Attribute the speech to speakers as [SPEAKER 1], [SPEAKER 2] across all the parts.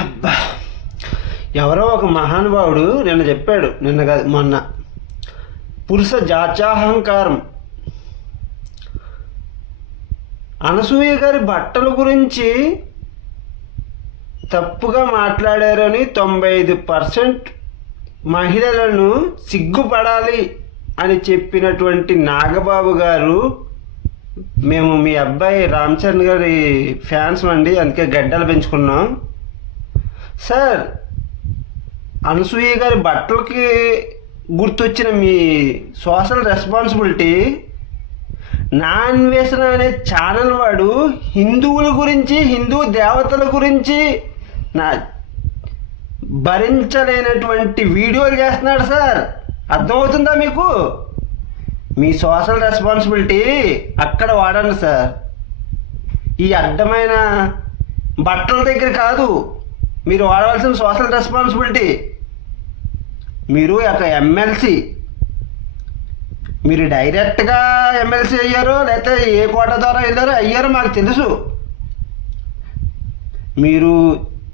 [SPEAKER 1] అబ్బా. ఎవరో ఒక మహానుభావుడు నిన్న చెప్పాడు నిన్న కాదు మొన్న. పురుష జాత్యాహంకారం. అనసూయ గారి బట్టల గురించి తప్పుగా మాట్లాడారని తొంభై ఐదు పర్సెంట్ మహిళలను సిగ్గుపడాలి అని చెప్పినటువంటి నాగబాబు గారు మేము మీ అబ్బాయి రామ్ చరణ్ గారి ఫ్యాన్స్ అండి అందుకే గడ్డలు పెంచుకున్నాం. సార్ అనసూయ గారి బట్టలకి గుర్తొచ్చిన మీ సోషల్ రెస్పాన్సిబిలిటీ నాన్ వేసన అనే ఛానల్ వాడు హిందువుల గురించి హిందూ దేవతల గురించి నా భరించలేనటువంటి వీడియోలు చేస్తున్నాడు సార్. అర్థమవుతుందా మీకు? మీ సోషల్ రెస్పాన్సిబిలిటీ అక్కడ వాడండి సార్. ఈ అడ్డమైన బట్టల దగ్గర కాదు మీరు వాడవలసిన సోషల్ రెస్పాన్సిబిలిటీ మీరు ఒక ఎమ్మెల్సీ మీరు డైరెక్ట్గా ఎమ్మెల్సీ అయ్యారో లేకపోతే ఏ కోట ద్వారా వెళ్ళారో అయ్యారో మాకు తెలుసు. మీరు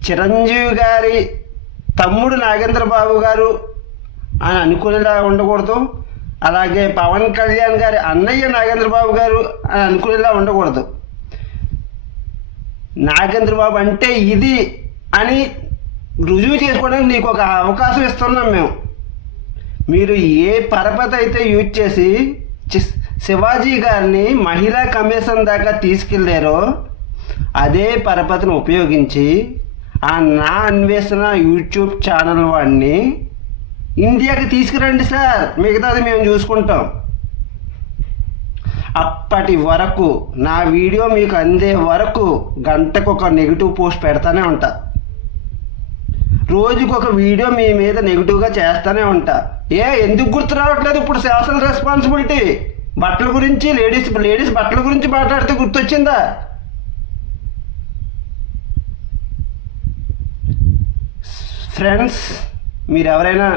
[SPEAKER 1] చిరంజీవి గారి తమ్ముడు నాగేంద్ర బాబు గారు అని అనుకునేలా ఉండకూడదు. అలాగే పవన్ కళ్యాణ్ గారి అన్నయ్య నాగేంద్ర బాబు గారు అని అనుకునేలా ఉండకూడదు. నాగేంద్ర బాబు అంటే ఇది అని రుజువు చేసుకోవడానికి నీకు ఒక అవకాశం ఇస్తున్నాం మేము. మీరు ఏ పరపతి అయితే యూజ్ చేసి శివాజీ గారిని మహిళా కమిషన్ దాకా తీసుకెళ్ళారో అదే పరపతిని ఉపయోగించి ఆ నా అన్వేషణ యూట్యూబ్ ఛానల్ వాడిని ఇండియాకి తీసుకురండి సార్. మిగతాది మేము చూసుకుంటాం. అప్పటి వరకు నా వీడియో మీకు అందే వరకు గంటకు ఒక నెగిటివ్ పోస్ట్ పెడతానే ఉంటా. రోజుకొక ఒక వీడియో మీ మీద నెగిటివ్గా చేస్తూనే ఉంటా. ఏ ఎందుకు గుర్తు రావట్లేదు ఇప్పుడు సోషల్ రెస్పాన్సిబిలిటీ బట్టల గురించి లేడీస్ లేడీస్ బట్టల గురించి మాట్లాడితే గుర్తొచ్చిందా? ఫ్రెండ్స్ మీరు ఎవరైనా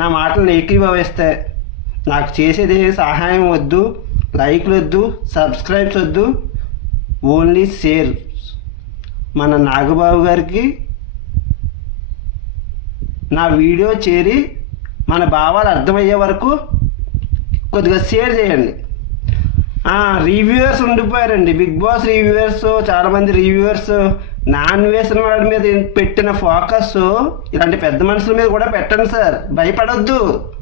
[SPEAKER 1] నా మాటలను ఏకీభవిస్తే నాకు చేసేది సహాయం వద్దు లైక్లు వద్దు సబ్స్క్రైబ్స్ వద్దు ఓన్లీ షేర్ మన నాగబాబు గారికి నా వీడియో చేరి మన భావాలు అర్థమయ్యే వరకు కొద్దిగా షేర్ చేయండి. రివ్యూవర్స్ ఉండిపోయారండి. బిగ్ బాస్ రివ్యూవర్స్ చాలామంది రివ్యూవర్స్ నాన్ వేసిన వాడి మీద పెట్టిన ఫోకస్ ఇలాంటి పెద్ద మనుషుల మీద కూడా పెట్టండి సార్. భయపడొద్దు.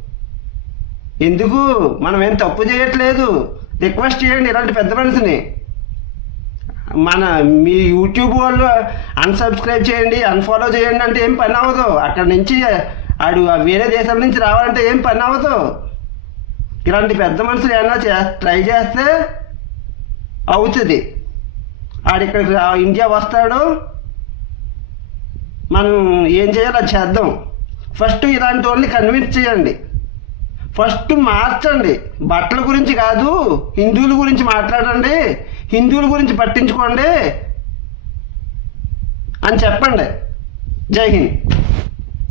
[SPEAKER 1] ఎందుకు? మనం ఏం తప్పు చేయట్లేదు. రిక్వెస్ట్ చేయండి ఇలాంటి పెద్ద మనిషిని. మన మీ యూట్యూబ్ వాళ్ళు అన్సబ్స్క్రైబ్ చేయండి అన్ఫాలో చేయండి అంటే ఏం పని అవ్వదు. అక్కడ నుంచి ఆడు వేరే దేశం నుంచి రావాలంటే ఏం పని అవ్వదు. ఇలాంటి పెద్ద మనుషులు ఏమన్నా చే ట్రై చేస్తే అవుతుంది. ఆడు ఇక్కడికి ఇండియా వస్తాడు. మనం ఏం చేయాలో అది చేద్దాం. ఫస్ట్ ఇలాంటి వాళ్ళని కన్విన్స్ చేయండి. ఫస్ట్ మార్చండి. బట్టల గురించి కాదు హిందువుల గురించి మాట్లాడండి. హిందువుల గురించి పట్టించుకోండి అని చెప్పండి. జై హింద్.